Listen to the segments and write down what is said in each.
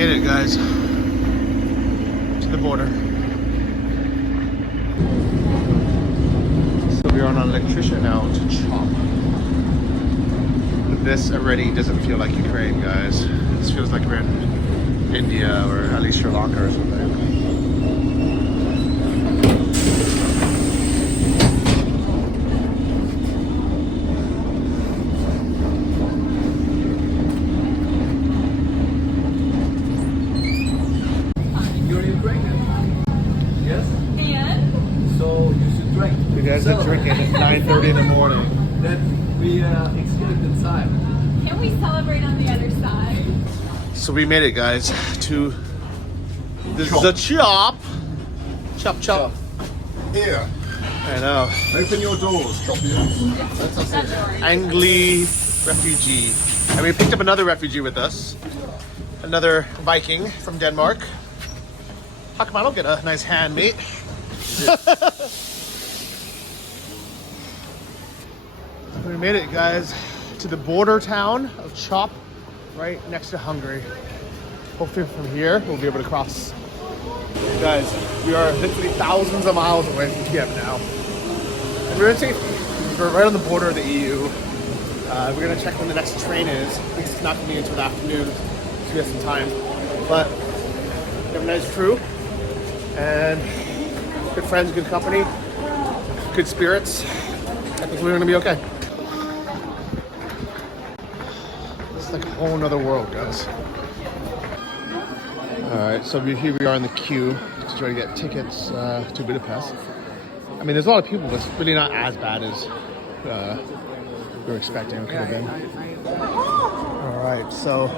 made it, guys, to the border. So we're on an electrician now to chop. This already doesn't feel like Ukraine, guys. This feels like we're in India or at least Sri Lanka or something. You're Ukrainian? Yes? And? So you should drink. You guys are drinking at 9:30 in the morning. Then we escaped inside. Can we celebrate on the other side? So we made it, guys, to the chop. Chop, chop. Here, I know. open your doors, chop you. Let us in. Angli refugee. And we picked up another refugee with us. Another Viking from Denmark. How come I don't get a nice hand, mate? We made it, guys, to the border town of Chop, right next to Hungary. Hopefully from here, we'll be able to cross. Guys, we are literally thousands of miles away from Kyiv now. And we're in safety. We're right on the border of the EU. We're gonna check when the next train is. I think it's not gonna be until the afternoon, so we have some time. But we have a nice crew and good friends, good company, good spirits. I think we're gonna be okay. It's like a whole nother world, guys. All right, so here we are in the queue to try to get tickets to Budapest. I mean, there's a lot of people, but it's really not as bad as we were expecting it could have been. All right, so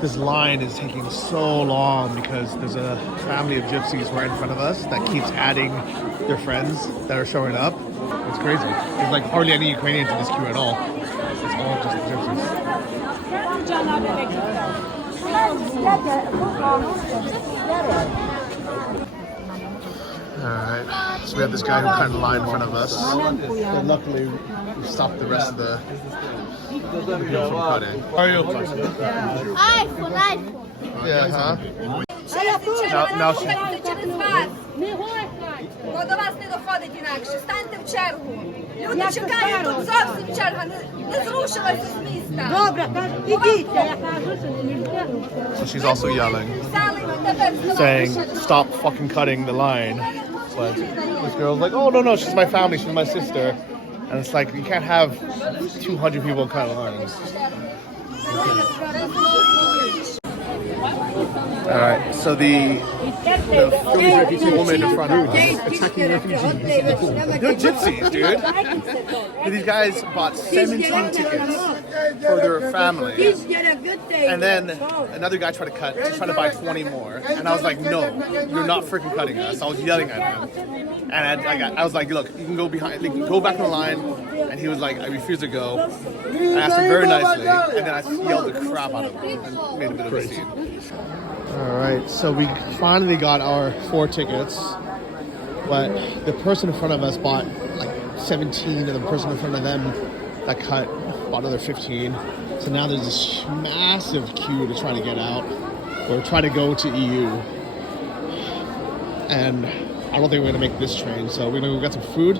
this line is taking so long because there's a family of gypsies right in front of us that keeps adding their friends that are showing up. It's crazy. There's like hardly any Ukrainians in this queue at all. It's all just gypsies. Alright, so we have this guy who cut in line in front of us. And luckily, we stopped the rest of the people from cutting. How are you? iPhone. Yeah, huh? Now she... Бо до вас не доходить інакше. Станьте в чергу. Люди чекають, тут зовсім черга. Не зрушилася з міста. Добре, ідіть, я кажу, що не йде. So she's also yelling, saying, stop fucking cutting the line. But this girl's like, oh, no, she's my family, she's my sister. And it's like, you can't have 200 people cut lines. All right, so the refugee woman in front of us attacking refugees. They're gypsies, dude. These guys bought 17 tickets for their family. And then another guy tried to buy 20 more. And I was like, no, you're not freaking cutting us. I was yelling at him. And I was like, look, you can go behind, go back in the line. And he was like, I refuse to go. I asked him very nicely. And then I yelled the crap out of him and made a bit of a scene. All right, so we finally got our 4 tickets, but the person in front of us bought like 17, and the person in front of them that cut bought another 15. So now there's this massive queue to try to get out or try to go to EU. And I don't think we're gonna make this train, so we're gonna go get some food,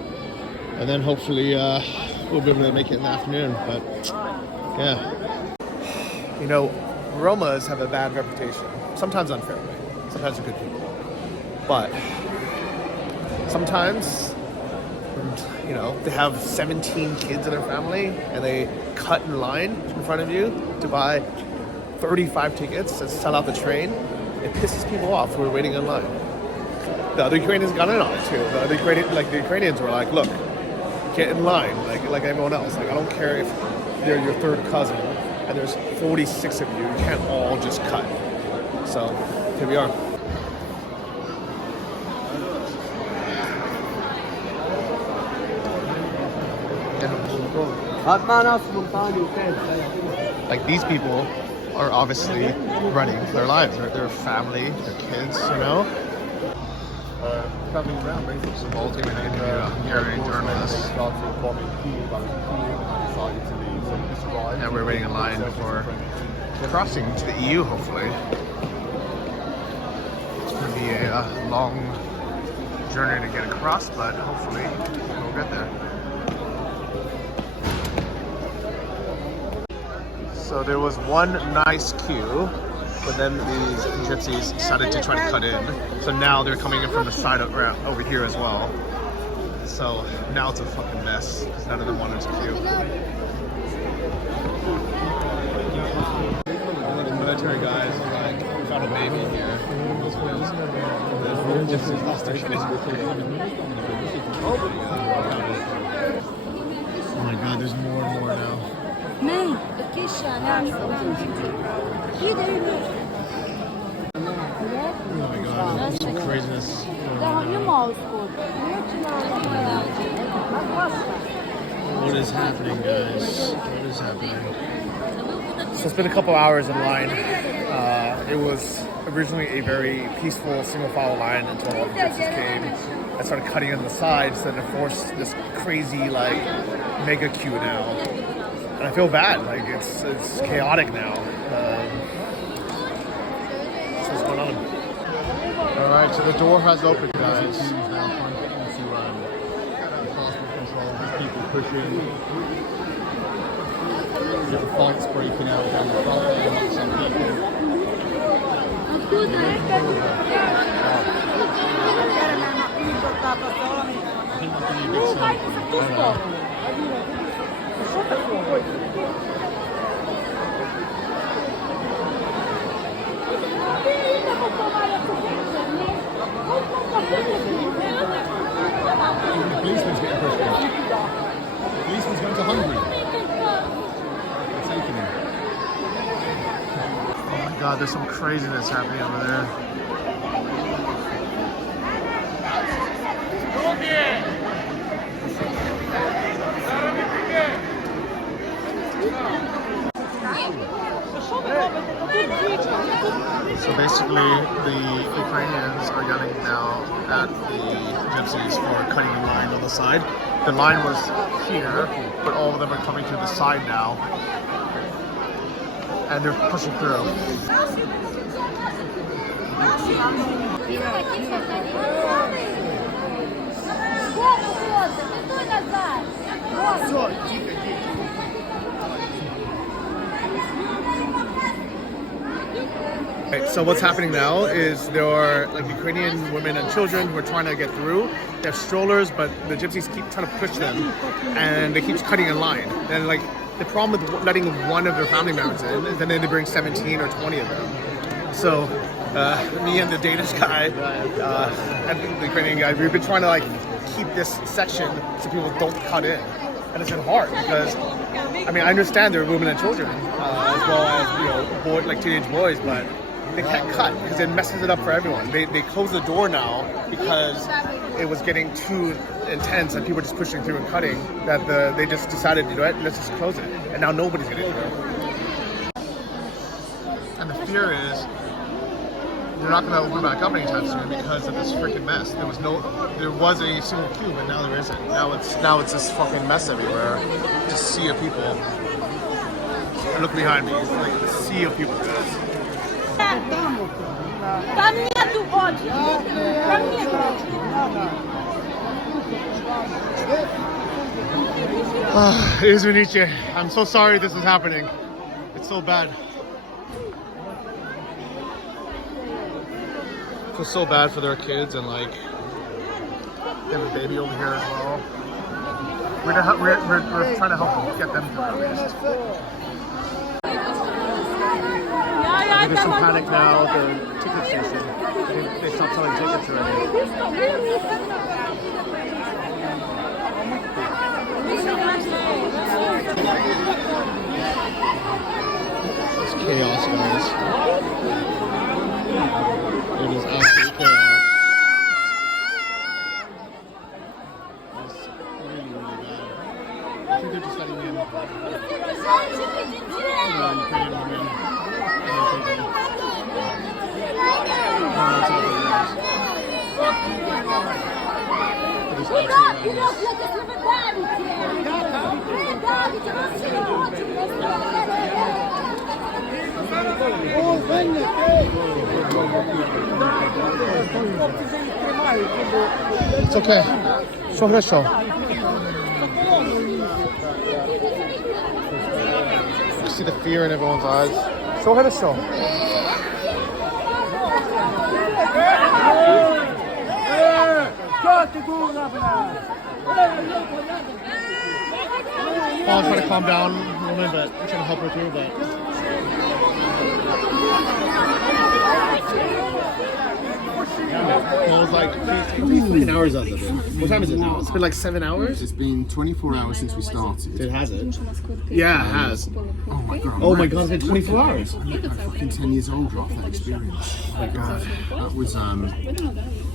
and then hopefully we'll be able to make it in the afternoon. But yeah, you know, Romas have a bad reputation. Sometimes unfairly, sometimes they're good people. But sometimes, you know, they have 17 kids in their family and they cut in line in front of you to buy 35 tickets to sell out the train. It pisses people off who are waiting in line. The other Ukrainians got in on it too. The Ukrainians were like, look, get in line like everyone else. Like, I don't care if they're your third cousin and there's 46 of you. You can't all just cut. So here we are. Like, these people are obviously running for their lives, their family, their kids, you know? Traveling around, basically. So Paul's giving an interview to a Hungarian journalist. And we're waiting in line for crossing to the EU, hopefully. It's going to be a long journey to get across, but hopefully we'll get there. So there was one nice queue, but then these gypsies decided to try to cut in. So now they're coming in from the side over here as well. So now it's a fucking mess because none of them wanted to queue. The military guys are like, we found a baby here. The gypsies lost their shit. Oh my god, there's more and more now. Oh my god, some craziness. What is happening, guys? What is happening? So it's been a couple hours in line. It was originally a very peaceful single file line until all the gypsies came and started cutting on the sides, then it forced this crazy like mega queue now. And I feel bad, like it's chaotic now. So what's going on? Alright, so the door has opened, guys. People pushing. You have fights breaking out down the front there among some people. The policeman's getting pushed in. The policeman's going to Hungary. They're taking him. Oh my god, there's some craziness happening over there. So basically, the Ukrainians are yelling now at the gypsies for cutting the line on the side. The line was here, but all of them are coming to the side now. And they're pushing through. Okay, so what's happening now is there are like Ukrainian women and children who are trying to get through. They have strollers, but the gypsies keep trying to push them, and they keep cutting in line. And like the problem with letting one of their family members in is then they bring 17 or 20 of them. So me and the Danish guy and the Ukrainian guy, we've been trying to like keep this section so people don't cut in, and it's been hard because I mean I understand there are women and children as well as like teenage boys, but they can't cut because it messes it up for everyone. They close the door now because it was getting too intense and people were just pushing through and cutting that they just decided, you know what, let's just close it. And now nobody's getting through. And the fear is they're not going to open back up anytime soon because of this freaking mess. There was a single queue, but now there isn't. Now it's this fucking mess everywhere. Just a sea of people. And look behind me, it's like a sea of people. Извините, I'm so sorry this is happening. It's so bad. I feel so bad for their kids and like they have a baby over here as well. We're trying to help get them through at least. There's some panic now at the ticket station. They stopped selling tickets already. It's chaos, guys. It is absolute chaos. It's really, really bad. I think they're just letting in Ukrainian women. It's okay. Все хорошо. You see the fear in everyone's eyes. Все хорошо. I'll try to calm down a little bit, I'm trying to help her through, but it was like 15 hours out of it. What time is it now? It's been like 7 hours? It's been 24 hours since we started. It has it? Yeah, it has. Oh my god. Oh my god, it's been 24 hours. I'm fucking 10 years old after that experience. Oh my god.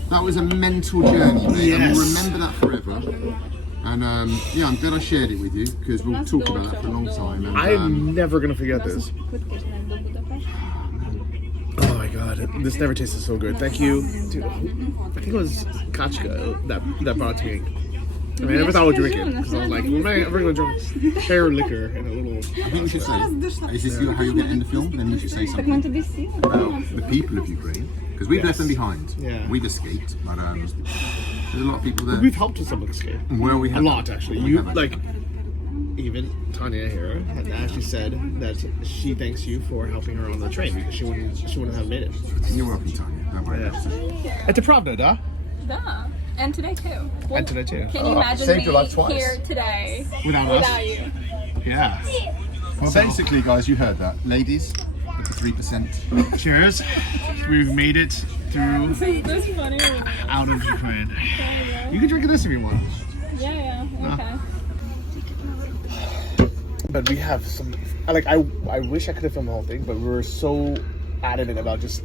That was a mental journey, mate. Yes. And we'll remember that forever. And yeah, I'm glad I shared it with you because we'll talk about that for a long time. And, I'm never gonna forget this. Oh my god, this never tasted so good. Thank you. Dude, I think it was Kachka that brought it to me. I mean, I never thought I would drink it because I was like, we're never gonna drink share liquor in a little. I think we should say, is this how you're going to end the film? Then we should say something about the people of Ukraine. Because we've left them behind. Yeah. We've escaped, but there's a lot of people there. We've helped with some escape. Well, we have A lot, actually. We You have like, even Tanya here had actually said that she thanks you for helping her on the train because she wouldn't have made it. You're welcome, Tanya. Don't worry about it. It's a pravda, da? Duh. And today too. Well, And today too. Can you imagine saved me your life twice. here today Without us? without you? Yeah. Well, basically, guys, you heard that. Ladies, with the 3%. Cheers. We've made it through This is funny. out of Ukraine. You can drink this if you want. Yeah, okay. But we have some. I wish I could have filmed the whole thing, but we were so adamant about just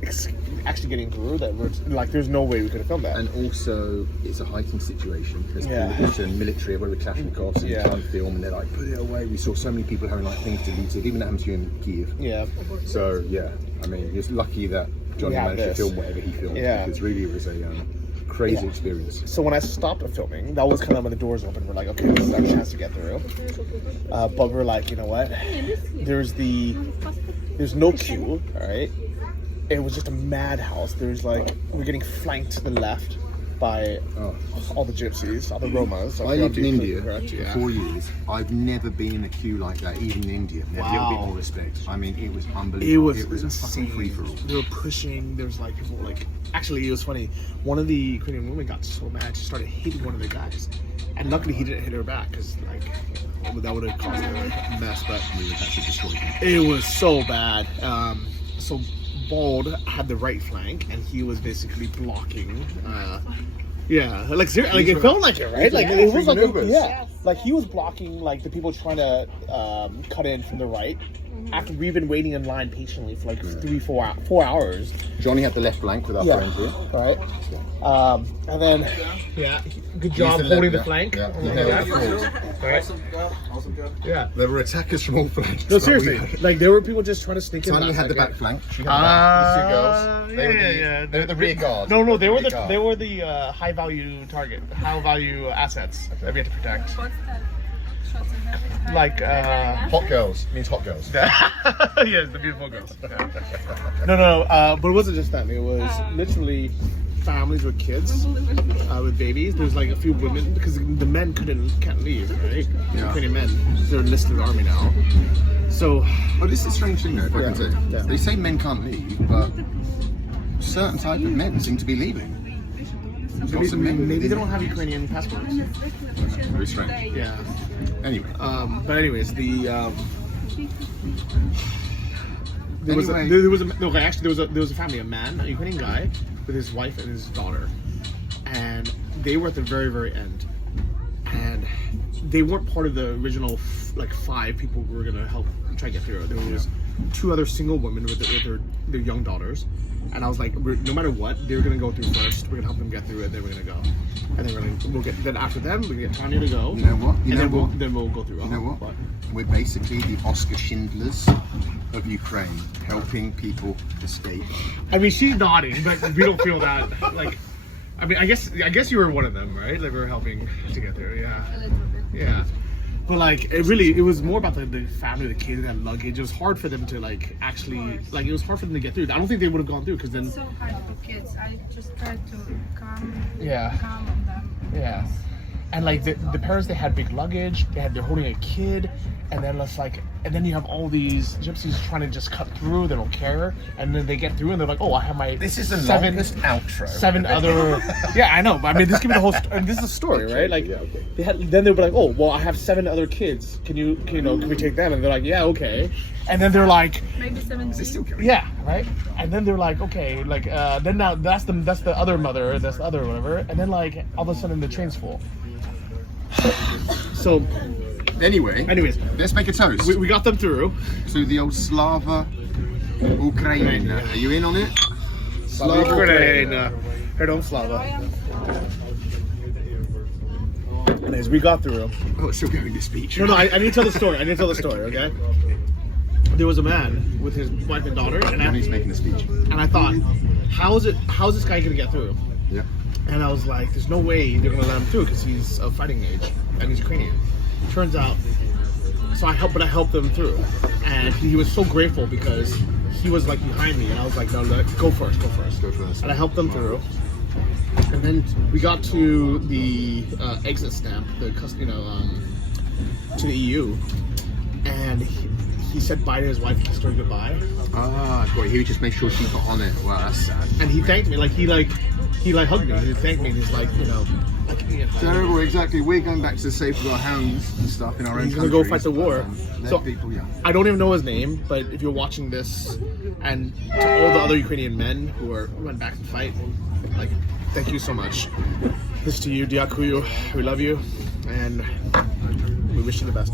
actually getting through that we're like, there's no way we could have filmed that. And also, it's a hiking situation. There's Yeah. people in the military, everybody with Kalashnikovs, and Yeah. you can't film, and they're like, put it away. We saw so many people having like things deleted, even that happened to you in Kyiv. Yeah. So yeah, I mean, it's lucky that Johnny We have managed this. to film whatever he filmed. Yeah. Because really, it was a crazy Yeah. experience. So when I stopped filming, that was kind of when the doors opened. We're like, okay, this is our chance to get through. But we're like, you know what? There's no queue, all right? It was just a madhouse. There's like, we're getting flanked to the left by all the gypsies, all the Romas. I lived in India correct? for Yeah. 4 years. I've never been in a queue like that, even in India. Never a bit Wow. more respect. I mean, it was It unbelievable. was a fucking insane. free for all. They were pushing. There was like people like. Actually, it was funny. One of the Ukrainian women got so mad she started hitting one of the guys, and luckily he didn't hit her back because like that would have caused a mess. But We would have to destroy him. it was so bad. So Bald had the right flank, and he was basically blocking. Yeah, like seriously, like it felt like it, right? Like it was like like he was blocking like the people trying to cut in from the right. After we've been waiting in line patiently for like 4 hours. Johnny had the left flank with our friend here. Right. And then good job He's holding the left, flank. Yeah. Right. Yeah. There were attackers from all flanks. No, seriously, like there were people just trying to sneak in. Tanya last had the second. back flank. She had the back. These two girls. They were the rear guard. No, they were the guard. they were the high value target, high value assets that we had to protect. Like Hot girls means hot girls. yes, the beautiful girls. No, but it wasn't just them. It was literally families with kids, with babies. There's like a few women because the men can't leave, right? Yeah. Ukrainian men, they're enlisted in the army now. So, Well, this is a strange thing though, if I can say. Yeah. They say men can't leave, but certain type of men seem to be leaving. Lots of men. maybe they don't have Ukrainian passports. Very strange. Yeah. Anyway. But anyways, there was a family, a man, a Ukrainian guy, with his wife and his daughter, and they were at the very, very end, and they weren't part of the original like 5 people who were gonna help try to get through. There was 2 other single women with their young daughters, and I was like, no matter what, they're gonna go through first. We're gonna help them get through it. Then we're gonna go, and then then after them we get Tanya to go. You know what? Then we'll go through. You know what? We're basically the Oscar Schindlers of Ukraine, helping people escape. I mean, she's nodding, but we don't feel that. Like, I mean, I guess you were one of them, right? Like we were helping to get there. Yeah. Yeah. But like, it was more about the family, the kids, and luggage. It was hard for them to like actually, like, it was hard for them to get through. I don't think they would have gone through because then. It's so hard for kids. I just try to calm Yeah. them. Yeah. And like the parents, they had big luggage. They're holding a kid, and then then you have all these gypsies trying to just cut through. They don't care, and then they get through, and they're like, "Oh, I have my This is the seven outro. 7 other." Yeah, I know. But I mean, this could be the whole. This is a story, right? Like, then they were like, "Oh, well, I have 7 other kids. Can we take them?" And they're like, "Yeah, okay." And then they're like, Maybe 17. yeah, right. And then they're like, okay, like then now that's the other mother, that's the other whatever. And then like all of a sudden the train's full. So, anyways, let's make a toast we got them through. to the old Slava Ukraine. Are you in on it? Slava Ukraine, Perdon Slava. Anyways, we got through. Oh, it's still going to speech. No, I need to tell the story. Okay. There was a man with his wife and daughter, and He's making a speech. I thought, how's this guy gonna get through? Yeah. And I was like, there's no way they're gonna let him through because he's of fighting age and he's Ukrainian. Turns out, so I helped them through, and he was so grateful because he was like behind me, and I was like, no, go first. Go first. And I helped them through, and then we got to the exit stamp, to the EU, and he said bye to his wife, kissed her goodbye. Ah, great. He would just make sure she got on it. Well, that's sad. And he thanked me, he hugged me, he thanked me, and he's like, Terrible, exactly. We're going back to the safe of our homes and stuff in our own he's gonna go countries, fight the war. let So people, I don't even know his name, but if you're watching this, and to all the other Ukrainian men who went back to fight, like, thank you so much. This is to you, Diakuyu. We love you, and we wish you the best.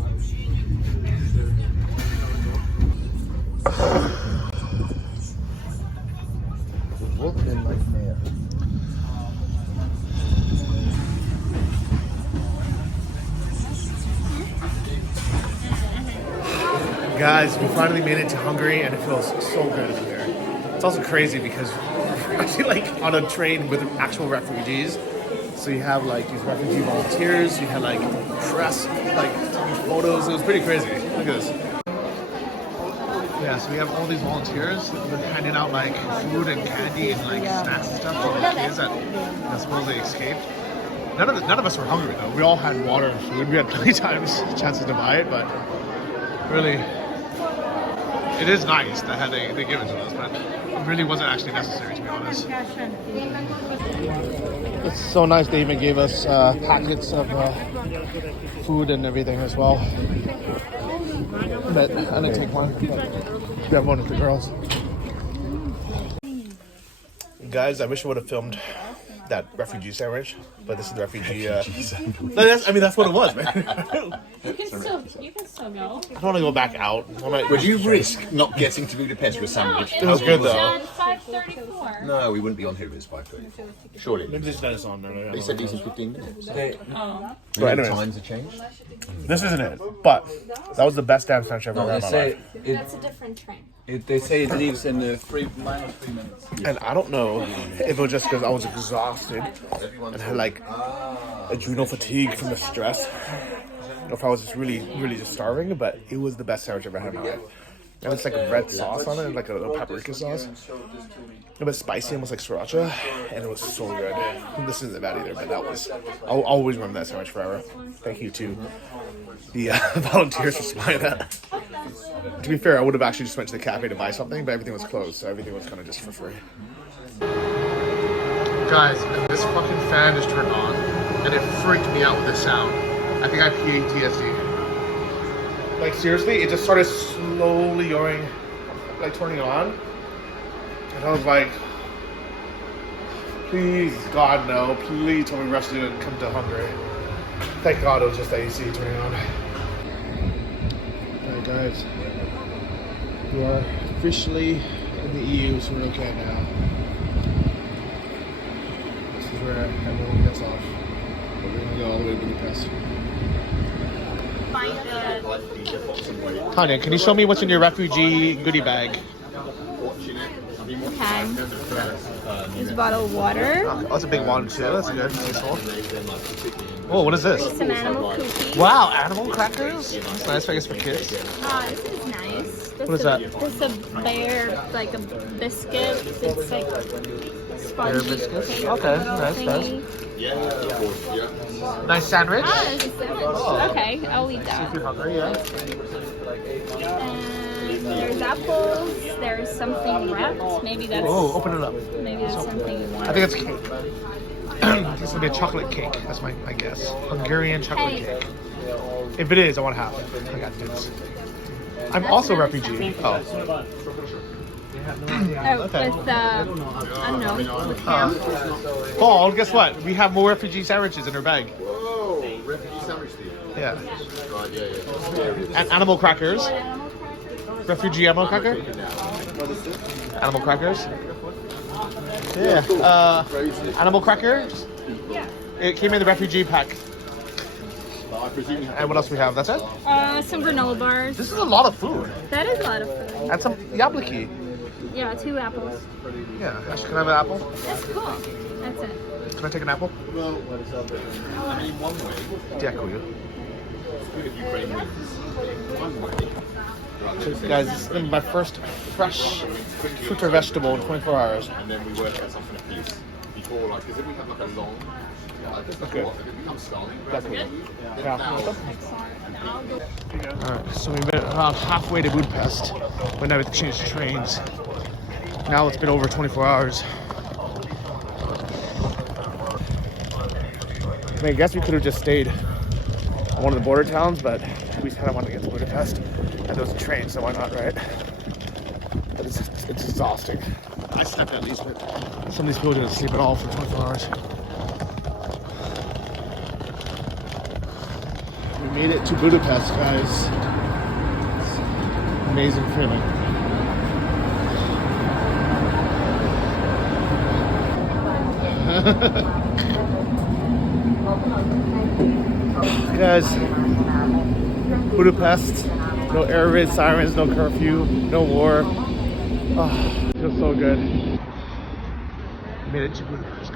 Guys, we finally made it to Hungary, and it feels so good to be here. It's also crazy because we're actually like on a train with actual refugees. So you have like these refugee volunteers, you had like press, like taking photos. It was pretty crazy. Look at this. Yeah, so we have all these volunteers handing out like food and candy and like snacks and stuff to the kids that supposedly escaped. None of us were hungry though. We all had water and food. We had plenty of chances to buy it, but really, it is nice that they give it to us, but it really wasn't actually necessary, to be honest. It's so nice they even gave us packets of food and everything as well. But I didn't take one. We have one with the girls. Guys, I wish I would have filmed that refugee sandwich, but this is the refugee. That's what it was, man. You can still go. I don't want to go back out. Would you risk not getting to Budapest for a sandwich? It was good though. At 5:34. No, we wouldn't be on here if it was 5:30. Surely. Maybe this is on there. They said these in 15 minutes. Oh. But anyways, Times have changed. this isn't it, but that was the best damn sandwich I've ever They had in my say life. That's a different train. they say it leaves in -3 minutes. And I don't know if it was just because I was exhausted and had like adrenal fatigue from the stress, or if I was just really just starving, but it was the best sandwich I've ever had in my life. And it's like a red sauce on it, like a paprika sauce. It was spicy, almost like sriracha, and it was so good. This isn't bad either, but I'll always remember that sandwich forever. Thank you to the volunteers for supplying that. To be fair, I would have actually just went to the cafe to buy something, but everything was closed, so everything was kind of just for free. Guys, this fucking fan is turned on, and it freaked me out with the sound. I think I have PTSD. Like seriously, it just started slowly turning on, and I was like, please, God, no, please tell me Russia didn't come to Hungary. Thank God it was just the AC turning on. Alright guys, we are officially in the EU, so we're okay now. This is where everyone gets off. We're gonna go all the way to Budapest. Tanya, can you show me what's in your refugee goodie bag? Okay. There's a bottle of water. Oh, that's a big one too. That's good. Useful. Oh, what is this? Some animal cookies. Wow, animal crackers. That's nice, I guess, for kids. This is nice. This What is that? This is a bear, like a biscuit. It's like spongy biscuit? cake, Okay, little nice, thingy. Nice sandwich. Ah, it's a sandwich. Okay, I'll eat that. Seafood Hungary, yeah. And there's apples. There's something wrapped. Maybe that's. Oh, open it up. Maybe that's something you want. I think it's cake. This will be a chocolate cake. That's my guess. Hungarian chocolate Hey. cake. If it is, I want half. I got this. I'm also a refugee. Oh. Okay. With I don't know, with ham. Paul, guess what? We have more refugee sandwiches in our bag. Whoa, refugee sandwich deal. Yeah. Right, yeah. And animal crackers. Refugee animal cracker. Animal crackers. Yeah. Animal crackers. It came in the refugee pack. I presume you have And what else we have? That's it? Some granola bars. This is a lot of food. That is a lot of food. And some yabliki. Yeah, 2 apples. Yeah. Actually, can I have an apple? That's cool. That's it. Can I take an apple? Well, I mean, one way, Дякую. good if Ukraine wins. One way. Guys, this is gonna be my first fresh fruit or vegetable in 24 hours. And then we work out something a piece before, like, because if we have like a long, Okay. if it becomes starving, Дякую. Yeah. Excellent. Alright, so we've been about halfway to Budapest, but now we have to change trains. Now it's been over 24 hours. I mean, I guess we could have just stayed in one of the border towns, but we kind of wanted to get to Budapest, and there was a train, so why not, right? But it's exhausting. I slept at least, but some of these people didn't sleep at all for 24 hours. We made it to Budapest, guys. Amazing feeling. Guys, Budapest, no air raid sirens, no curfew, no war. Oh, feels so good. Made it to Budapest.